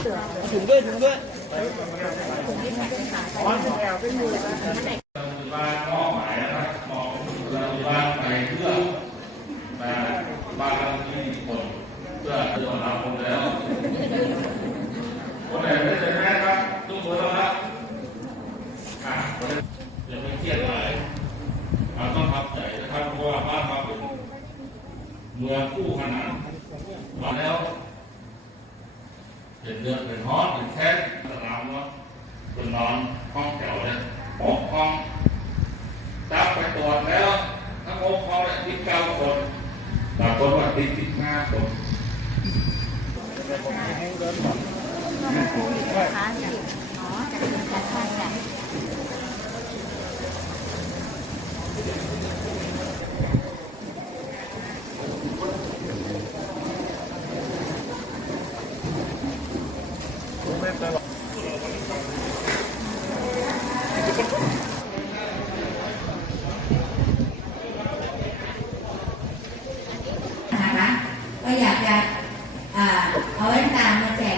ถุงด้วยถุงด้วยบ้านมอบหมายนะครับมอบเราบ้านไปเพื่อมาบ้านที่คนเพื่อเรื่องเราคนแล้วคนไหนไม่ได้แม่ครับทุกคนแล้วครับอะคนไหนอย่าไปเครียดหลายเราต้องทำใจนะครับเพราะว่าบ้านเราเป็นเมืองคู่ขนานมาแล้ว เป็นเดือดเป็นฮอตเป็นแค่สนามเนาะเป็นนอนห้องแถวเลยหกห้องรับไปตรวจแล้วทั้งองค์กรติดเก้าคนบางคนว่าติดติดห้าคนค้าสิอ๋อนการใช่จ้ะ นะคะก็อยากจะอ่าเอาแว่นตามาแจก